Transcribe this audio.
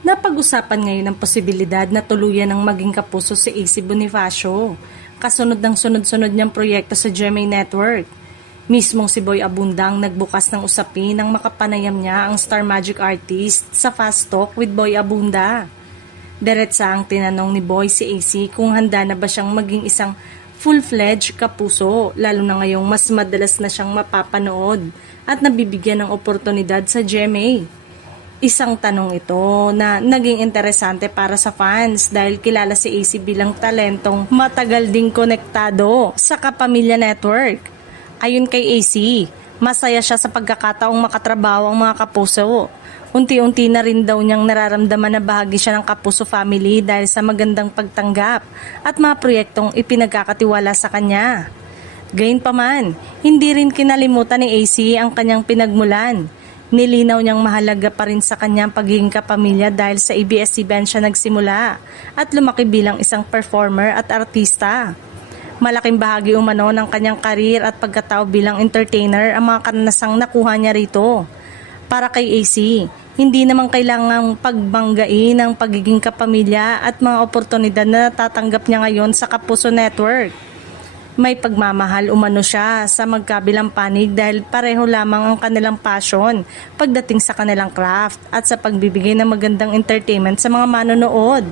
Napag-usapan ngayon ang posibilidad na tuluyan ng maging kapuso si AC Bonifacio, kasunod ng sunod-sunod niyang proyekto sa GMA Network. Mismong si Boy Abunda ang nagbukas ng usapin nang makapanayam niya ang Star Magic artist sa Fast Talk with Boy Abunda. Diretsa ang tinanong ni Boy si AC kung handa na ba siyang maging isang full-fledged kapuso, lalo na ngayong mas madalas na siyang mapapanood at nabibigyan ng oportunidad sa GMA. Isang tanong ito na naging interesante para sa fans dahil kilala si AC bilang talentong matagal ding konektado sa Kapamilya Network. Ayon kay AC, masaya siya sa pagkakataong makatrabaho ang mga kapuso. Unti-unti na rin daw niyang nararamdaman na bahagi siya ng Kapuso family dahil sa magandang pagtanggap at mga proyektong ipinagkakatiwala sa kanya. Gayunpaman, hindi rin kinalimutan ni AC ang kanyang pinagmulan. Nilinaw niyang mahalaga pa rin sa kanyang pagiging kapamilya dahil sa ABS-CBN siya nagsimula at lumaki bilang isang performer at artista. Malaking bahagi umano ng kanyang karir at pagkatao bilang entertainer ang mga karanasang nakuha niya rito. Para kay AC, hindi naman kailangang pagbanggain ang pagiging kapamilya at mga oportunidad na natatanggap niya ngayon sa Kapuso Network. May pagmamahal umano siya sa magkabilang panig dahil pareho lamang ang kanilang passion pagdating sa kanilang craft at sa pagbibigay ng magandang entertainment sa mga manonood.